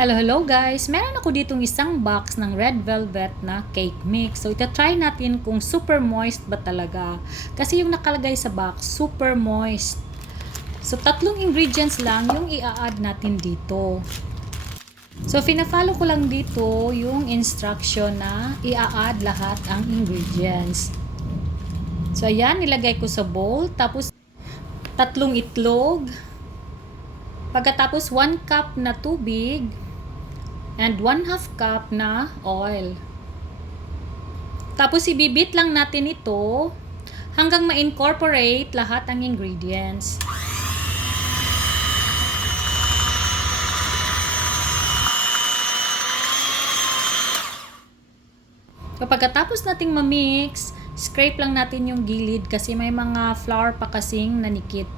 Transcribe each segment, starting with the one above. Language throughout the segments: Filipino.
Hello guys! Meron ako ditong isang box ng red velvet na cake mix. So, ita-try natin kung super moist ba talaga. Kasi yung nakalagay sa box, super moist. So, 3 ingredients lang yung i-add natin dito. So, fina-follow ko lang dito yung instruction na i-add lahat ang ingredients. So, ayan, nilagay ko sa bowl. Tapos, 3 itlog. Pagkatapos, 1 cup na tubig. And 1/2 cup na oil. Tapos ibibit lang natin ito hanggang ma-incorporate lahat ang ingredients. So, pagkatapos nating ma-mix, scrape lang natin yung gilid kasi may mga flour pa kasing nanikit.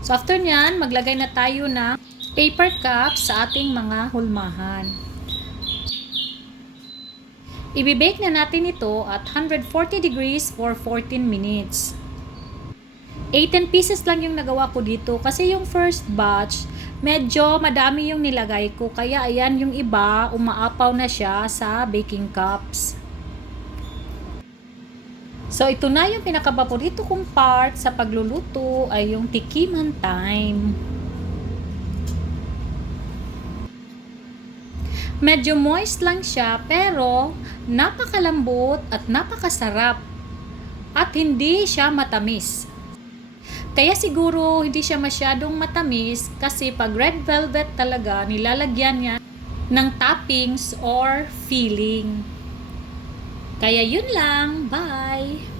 So, after nyan, maglagay na tayo ng paper cup sa ating mga hulmahan. Ibibake na natin ito at 140 degrees for 14 minutes. 18 pieces lang yung nagawa ko dito kasi yung first batch, medyo madami yung nilagay ko. Kaya ayan, yung iba, umaapaw na siya sa baking cups. So, ito na yung pinakapaborito kong part sa pagluluto ay yung tikiman time. Medyo moist lang siya pero napakalambot at napakasarap at hindi siya matamis. Kaya siguro hindi siya masyadong matamis kasi pag red velvet talaga nilalagyan niya ng toppings or filling. Kaya yun lang. Bye!